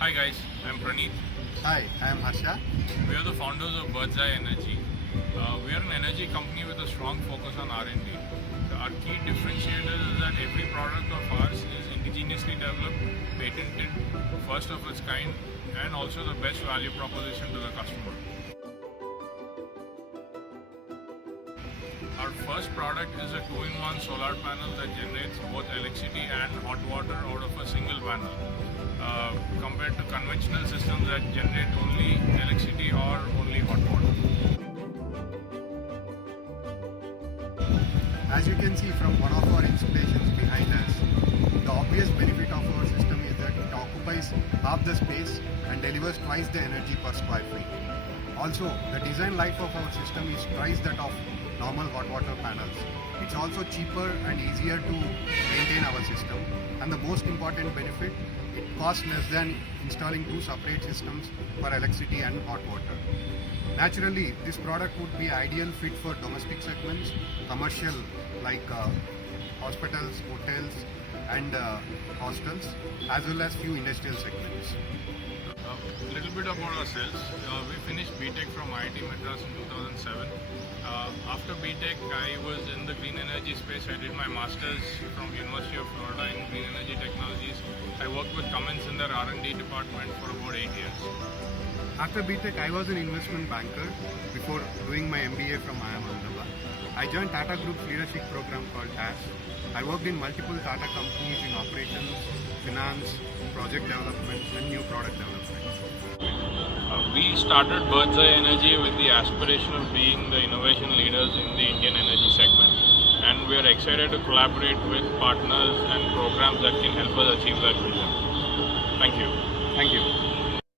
Hi guys, I'm Praneeth. Hi, I am Harsha. We are the founders of Bird's Eye Energy. We are an energy company with a strong focus on R&D. Our key differentiator is that every product of ours is indigenously developed, patented, first of its kind, and also the best value proposition to the customer. Our first product is a 2-in-1 solar panel that generates both electricity and hot water out of a single panel. Compared to conventional systems that generate only electricity or only hot water. As you can see from one of our installations behind us, the obvious benefit of our system is that it occupies half the space and delivers twice the energy per square feet. Also, the design life of our system is twice that of normal hot water panels. It's also cheaper and easier to maintain our system. And the most important benefit, it costs less than installing two separate systems for electricity and hot water. Naturally, this product would be ideal fit for domestic segments, commercial like hospitals, hotels and hostels, as well as few industrial segments. A little bit about ourselves. We finished BTech from IIT Madras in 2007. After BTech, I was in the green energy space. I did my master's from University of Florida in green energy technologies. I worked with Cummins in their R&D department for about 8 years. After BTech, I was an investment banker before doing my MBA from IIM Ahmedabad. I joined Tata Group's leadership program called TAS. I worked in multiple Tata companies in operations, finance, project development and new product development. We started Bird's Eye Energy with the aspiration of being the innovation leaders in the Indian energy segment. And we are excited to collaborate with partners and programs that can help us achieve that vision. Thank you. Thank you.